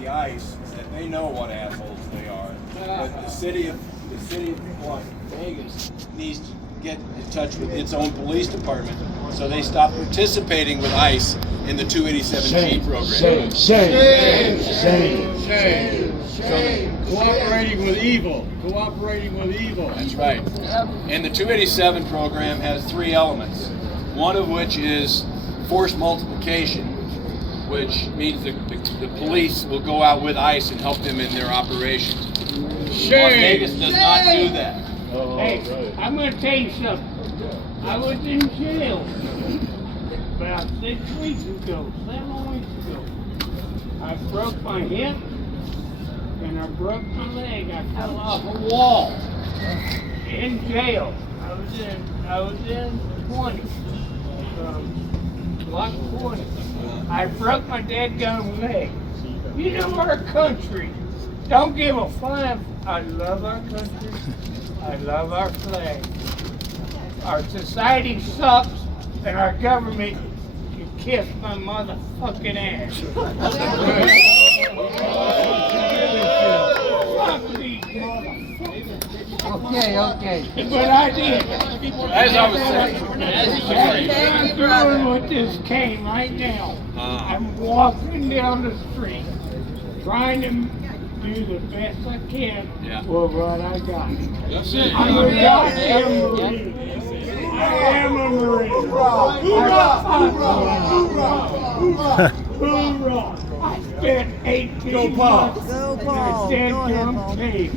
the ICE is that they know what assholes they are. But the city of Las Vegas needs to get in touch with its own police department so they stop participating with ICE in the 287G program. Shame. Cooperating with evil. That's right. And the 287 program has 3 elements. One of which is force multiplication, which means the police will go out with ICE and help them in their operations. Las Vegas does not do that. Hey, I'm going to tell you something. I was in jail about 6 weeks ago, 7 weeks ago. I broke my hip and I broke my leg. I fell off a wall in jail. I was in 20, block 20. I broke my dadgum leg. You know our country don't give a flying. I love our country. I love our flag. Our society sucks, and our government can kiss my motherfucking ass. Fuck these motherfuckers. Okay. But I did. As I was saying. I'm doing with this cane right now. I'm walking down the street, trying to do the best I can with what I got. I'm a goddamn Marine. I am a Marine. Hoorah! I spent 18 months in a dead-gum cave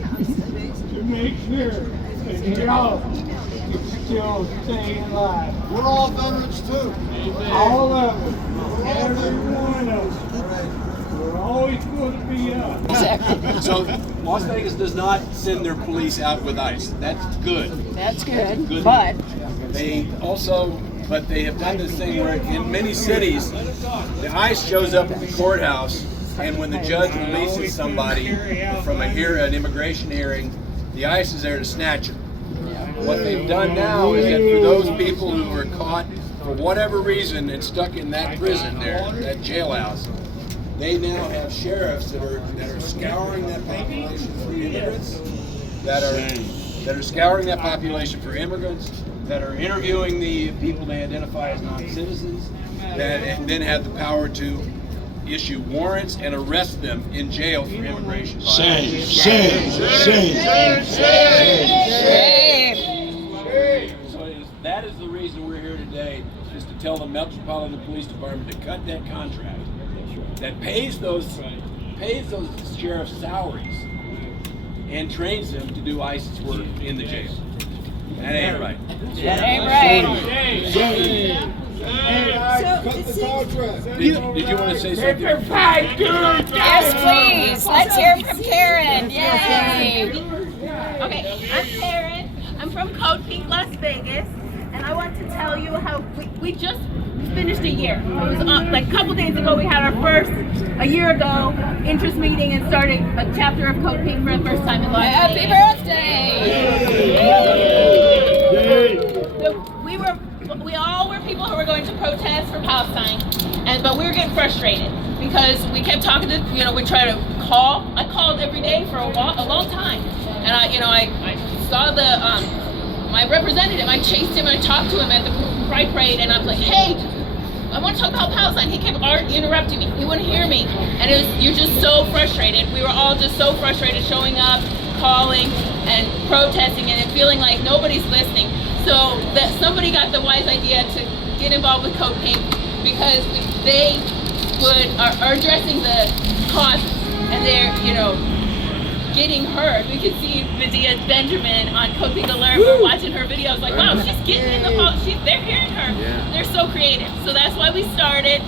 to make sure that y'all can still stay alive. We're all veterans too. All of them. Every one of them. We're always going to be up. So Las Vegas does not send their police out with ICE. That's good. That's good. But they have done this thing where in many cities, the ICE shows up at the courthouse, and when the judge releases somebody from an immigration hearing, the ICE is there to snatch them. What they've done now is that for those people who are caught for whatever reason and stuck in that prison there, that jailhouse, they now have sheriffs that are scouring that population for immigrants, that are scouring that population for immigrants, that are interviewing the people they identify as non-citizens, and then have the power to issue warrants and arrest them in jail for immigration violations. Shame. So that is the reason we're here today, is to tell the Metropolitan Police Department to cut that contract that pays those sheriffs salaries and trains them to do ICE's work in the jail. That ain't right. That ain't right. Did you want to say something? Yes, please. Let's hear from Karen. Yay. Okay, I'm Karen. I'm from Code Pink, Las Vegas, and I want to tell you how we just finished a year. It was like a couple days ago we had our first, a year ago, interest meeting and started a chapter of Code Pink for the first time in Las Vegas. Happy birthday! So we all were people who were going to protest for Palestine, but we were getting frustrated because we kept talking to, we tried to call. I called every day for a long time, and I saw my representative. I chased him and I talked to him at the Pride Parade, and I was like, hey, I want to talk about Palestine. He kept interrupting me. He wouldn't hear me, and you're just so frustrated. We were all just so frustrated, showing up, calling, and protesting, and feeling like nobody's listening. So that somebody got the wise idea to get involved with Code Pink because they are addressing the causes, and they're getting heard. We could see Medea Benjamin on Code Pink Alert. We're watching her videos like, wow, she's getting in the they're hearing her. Yeah. They're so creative. So that's why we started.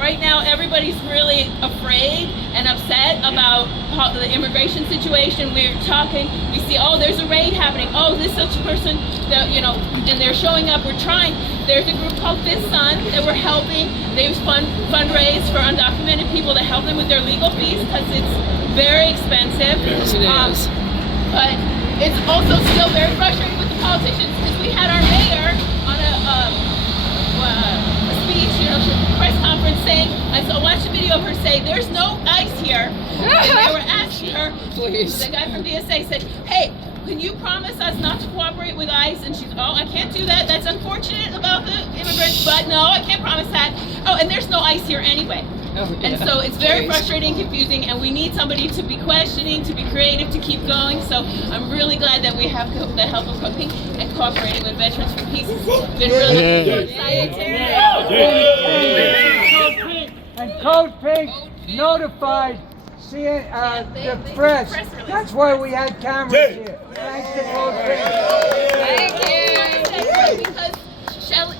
Right now, everybody's really afraid and upset about the immigration situation. We're talking, we see, oh, there's a raid happening. Oh, this such a person, that, and they're showing up. We're trying. There's a group called Fifth Son that we're helping. They fundraise for undocumented people to help them with their legal fees because it's very expensive. Yes, it is. But it's also still very frustrating with the politicians because we had our mayor on a speech, press conference conference saying, I watched a video of her say, there's no ICE here. And they were asking her, the guy from DSA said, hey, can you promise us not to cooperate with ICE? And she's, oh, I can't do that. That's unfortunate about the immigrants, but no, I can't promise that. Oh, and there's no ICE here anyway. And so it's very frustrating, confusing, and we need somebody to be questioning, to be creative, to keep going. So I'm really glad that we have the help of cooking and cooperating with Veterans for Peace. It's been really exciting. And Code Pink notified the press. That's why we had cameras here. Thanks to Code Pink. Thank you. Because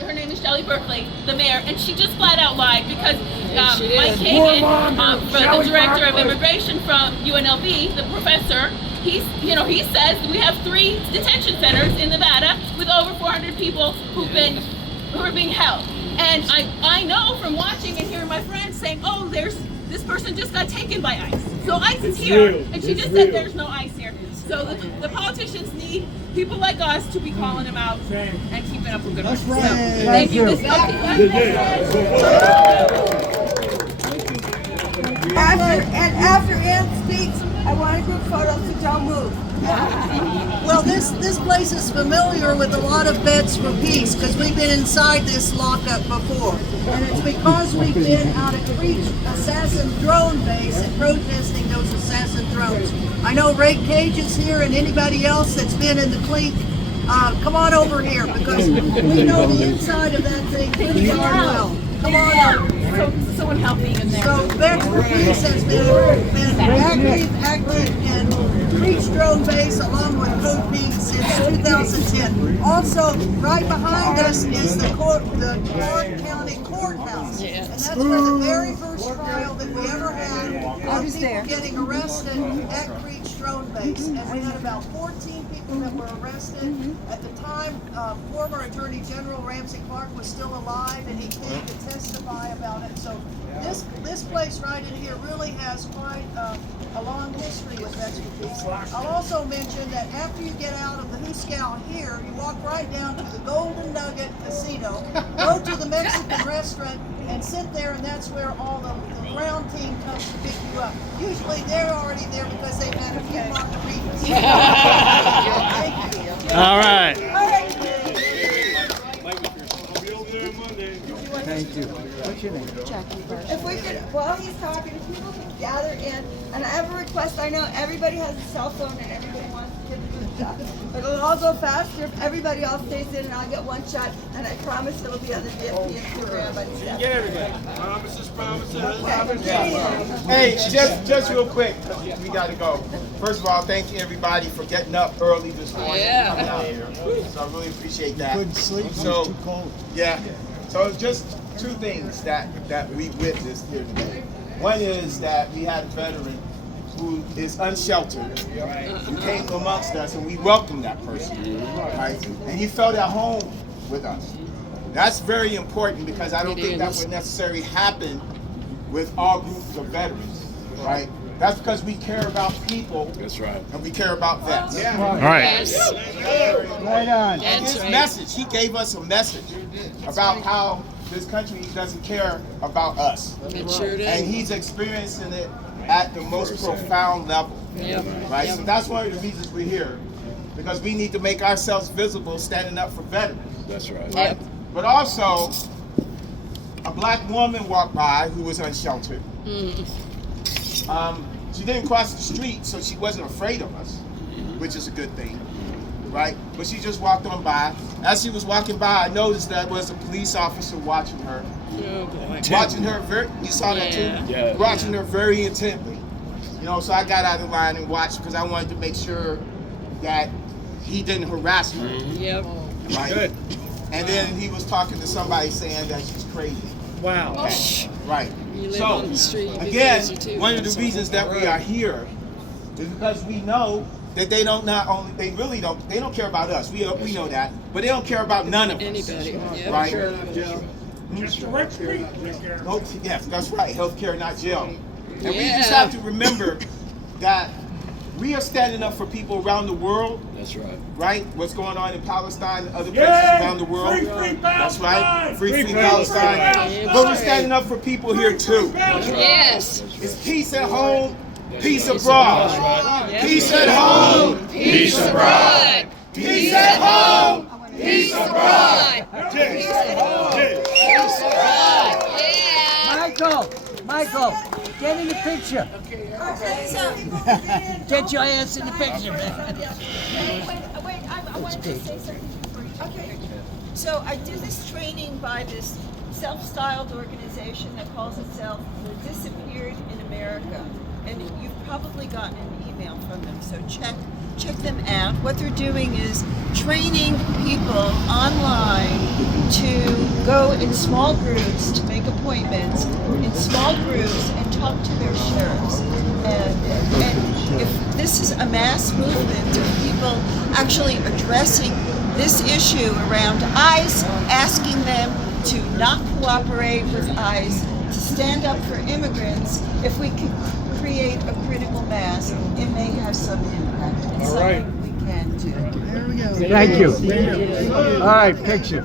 her name is Shelley Berkeley, the mayor, and she just flat out lied because Mike Kagan, the director of immigration from UNLV, the professor, he says we have 3 detention centers in Nevada with over 400 people who are being held. And I know from watching and hearing my friends saying, oh, this person just got taken by ICE. So ICE is here, and she just said there's no ICE here. So the politicians need people like us to be calling them out and keeping up with good work. So, thank you. After Ann speaks, I want a group photo, so don't move. Well, this place is familiar with a lot of Vets for Peace because we've been inside this lockup before. And it's because we've been out at Creech Assassin Drone Base and protesting those assassin drones. I know Ray Cage is here and anybody else that's been in the clink. Come on over here because we know the inside of that thing pretty darn well. Come on over. Someone help me in there. So Vets for Peace has been active in Creech Drone Base along with Code Pink since 2010. Also, right behind us is the Clark County Courthouse. And that's where the very first trial that we ever had of people getting arrested at Creech Drone Base. And we had about 14 people that were arrested. At the time, former Attorney General Ramsey Clark was still alive and he came to testify about it. So this place right in here really has quite a long history with Vets for Peace. I'll also mention that after you get out of the Hooskow here, you walk right down to the Golden Nugget Casino, go to the Mexican restaurant, and sit there, and that's where all the ground team comes to pick you up. Usually they're already there because they've had a few margaritas. Thank you. All right. Thank you. What's your name? If we could, while he's talking, if people could gather in, and I have a request, I know everybody has a cell phone and everybody wants to get the shot, but it'll all go faster if everybody all stays in and I'll get one shot, and I promise it'll be on the VFP Instagram by the staff. Get everybody. Promises. Hey, just real quick, we gotta go. First of all, thank you everybody for getting up early this morning and coming out here. So I really appreciate that. Couldn't sleep, it was too cold. Yeah. So just 2 things that we witnessed here today. One is that we had a veteran who is unsheltered, who came amongst us, and we welcomed that person, right? And he felt at home with us. That's very important because I don't think that would necessarily happen with all groups of veterans, right? That's because we care about people. That's right. And we care about vets. All right. Right on. And his message, he gave us a message about how this country doesn't care about us. It sure did. And he's experiencing it at the most profound level. Right? So that's one of the reasons we're here. Because we need to make ourselves visible standing up for veterans. That's right. Right? But also, a black woman walked by who was unsheltered. She didn't cross the street, so she wasn't afraid of us, which is a good thing, right? But she just walked on by. As she was walking by, I noticed that was a police officer watching her. Watching her you saw that too? Yeah. Watching her very intently. You know, so I got out of the line and watched because I wanted to make sure that he didn't harass her. Right? Good. And then he was talking to somebody saying that she's crazy. Wow. Right. You live So, on the street, you get again, crazy too. one of the reasons that we are here is because we know that they don't they don't care about us. We know that, but they don't care about none of us. Anybody. Yeah. Right? Healthcare. Yes, that's right. Healthcare, not jail. And we Yeah. just have to remember that we are standing up for people around the world. That's right. Right? What's going on in Palestine and other places around the world. That's right. Free Palestine. But we're standing up for people here too. Yes. It's peace at home, peace abroad. Peace at home, peace abroad. Peace at home, peace abroad. Yeah. Michael, get in the picture. Get your ass in the picture, man. Wait, I wanted to say something before you take the picture. So I did this training by this self-styled organization that calls itself the Disappeared in America. And you've probably gotten an email from them, so check them out. What they're doing is training people online to go in small groups, to make appointments in small groups and talk to their sheriffs. And if this is a mass movement of people actually addressing this issue around ICE, asking them to not cooperate with ICE, to stand up for immigrants, if we can create a critical mass, it may have some impact. It's something we can do. Thank you. All right, picture.